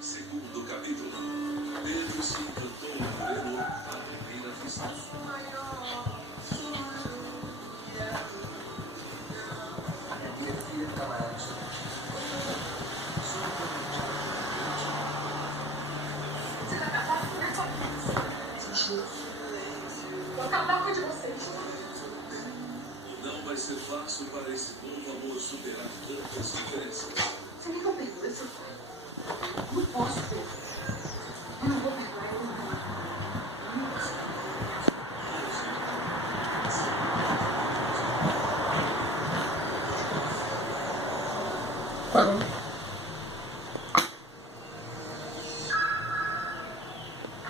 Segundo capítulo. Pedro se encantou no moreno à primeira vista. Você vai acabar com essa vida. Vou acabar com a de vocês. E não vai ser fácil para esse novo amor superar tantas diferenças. Você me perdoa, esse pai. Não posso perdoar. Eu não vou perdoar ele, não. Parou.